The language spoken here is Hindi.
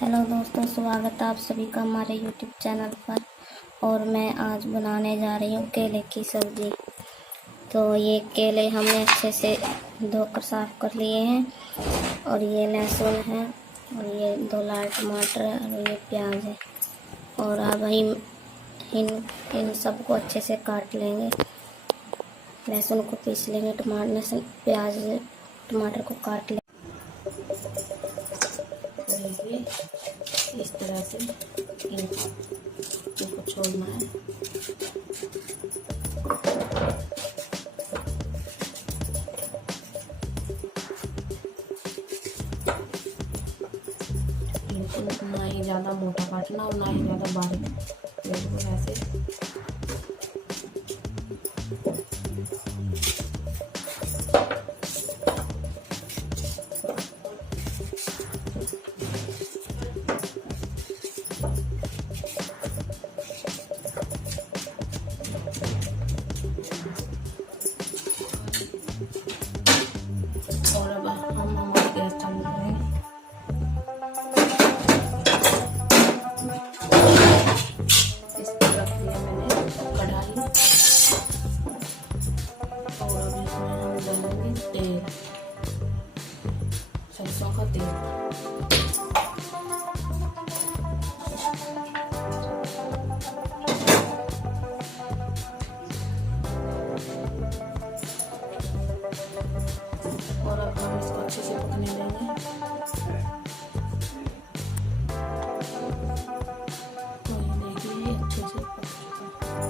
हेलो दोस्तों, स्वागत है आप सभी का हमारे यूट्यूब चैनल पर। और मैं आज बनाने जा रही हूँ केले की सब्जी। तो ये केले हमने अच्छे से धोकर साफ कर लिए हैं। और ये लहसुन है, और ये 2 लाल टमाटर है, और ये प्याज है। और अब इन सबको अच्छे से काट लेंगे। लहसुन को पीस लेंगे, प्याज टमाटर को काट लेंगे। देखिए इस तरह से इनको छोड़ना है। इनको ना ही ज़्यादा मोटा काटना और ना ही ज़्यादा बारीक, बिल्कुल ऐसे। और अब हम हमारी गैस चालू करेंगे। इस पर रख दिया मैंने कढ़ाई, और अब इसमें हम डालेंगे तेल, सरसों का तेल। और अब हम इसको अच्छे से पकने देंगे। तो ये देखिए अच्छे से पक चुका है।